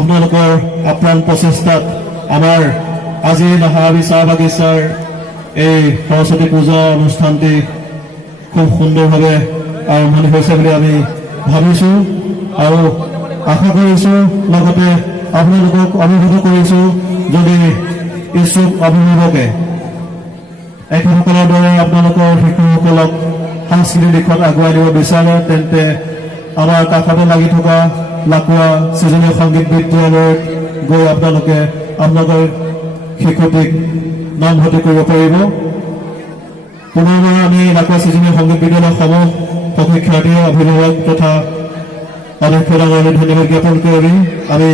আপোনালোকৰ আপ্ৰাণ প্ৰচেষ্টাত আমাৰ আজি নাহাবি চাহ বাগিচাৰ এই সৰস্বতী পূজা অনুষ্ঠানটি খুব সুন্দৰভাৱে আৰম্ভণি হৈছে বুলি আমি ভাবিছোঁ আৰু আশা কৰিছোঁ। লগতে আপোনালোকক অনুৰোধ কৰিছোঁ, যদি ইচ্ছুক অভিভাৱকে এখেতসকলৰ দৰে আপোনালোকৰ শিশুসকলক সাংস্কৃতিক দিশত আগুৱাই নিব বিচাৰে, তেন্তে আমাৰ কাষতে লাগি থকা লাকুৱা সৃজনীয় সংগীত বিদ্যালয়ত গৈ আপোনালোকে আপোনালোকৰ শিশুটিক নামভৰ্তি কৰিব পাৰিব। পুনৰবাৰ আমি লাকুৱা সৃজনীয় সংগীত বিদ্যালয়সমূহ প্ৰশিক্ষাৰ্থী, অভিভাৱক তথা অধ্যক্ষসকললৈ ধন্যবাদ জ্ঞাপন কৰি আমি